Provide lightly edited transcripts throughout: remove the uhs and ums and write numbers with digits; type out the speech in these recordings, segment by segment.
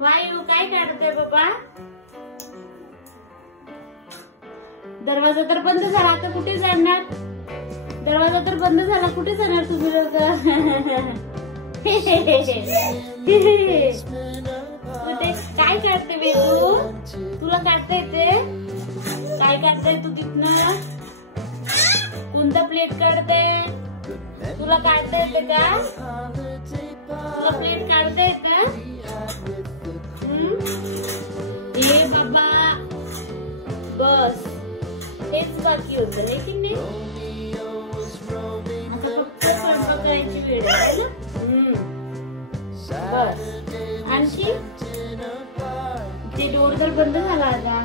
वायू काय काढते बाबा? दरवाजा तर बंद झाला, आता कुठे जाणार? दरवाजा तर बंद झाला, कुठे जाणार तुम्ही लोक? काय काढते बेटू? तुला काढता येते? काय काढताय तू तिथनं? कोणता प्लेट काढते? तुला काढता येते का? तुला प्लेट काढता येते? ए बाबा बस, हेच बाकी होतं नाही की नाही? आता फक्त स्वयंपाक करायची वेळ आहे ना. बस. आणखी ते डोर तर बंद झाला आता.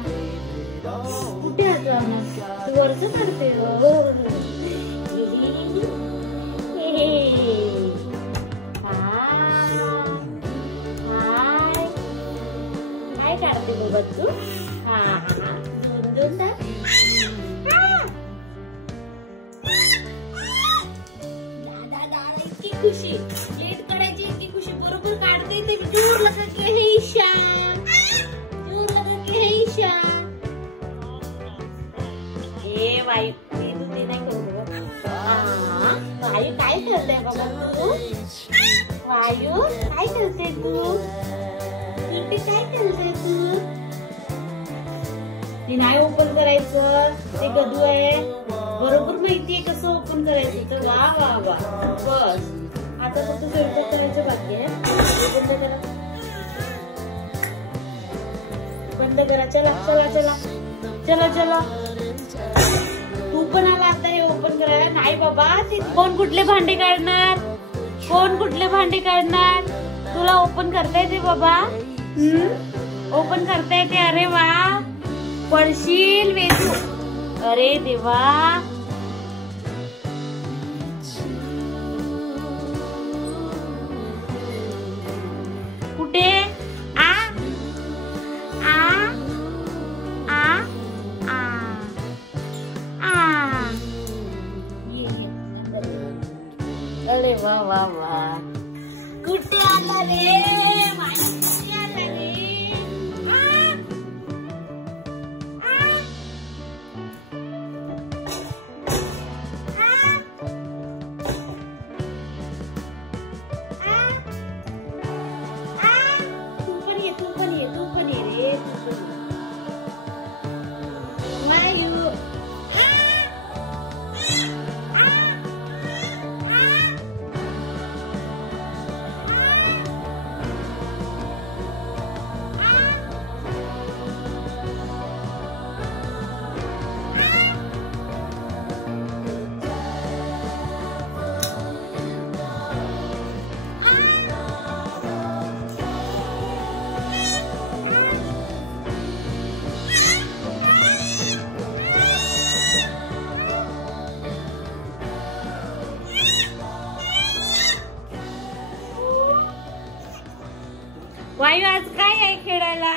कुठे आता तू वरच काढते? काय काढते बाबा तू? हा दोन इतकी खुशी, प्लेट काढायची इतकी खुशी, बरोबर काढते ते. दूर लगा के है ईशा, दूर लगा के है ईशा. ए वायू ते नाही करू. वायू काय करते बाबा तू? वायू काय करते तू? इथे काय करते तू? ते नाही ओपन करायचं, ते गदू आहे. बरोबर माहितीये कसं ओपन करायचं. तर वा वा वा. बस आता फक्त स्वयंपाक करायचं बाकी आहे. बंद करा, बंद करा. चला चला चला चला चला. तू पण आला आता हे ओपन करायला? नाही बाबा, ते कोण कुठले भांडे काढणार? कोण कुठले भांडे काढणार? तुला ओपन करता येते बाबा? ओपन करता येते? अरे वा, पडशील वेचू. अरे देवा. कुठे? आ आ आ आ आ. अरे वा वा वा. कुठे आला रे? कुठे आला रे? वायू आज काय आहे खेळायला?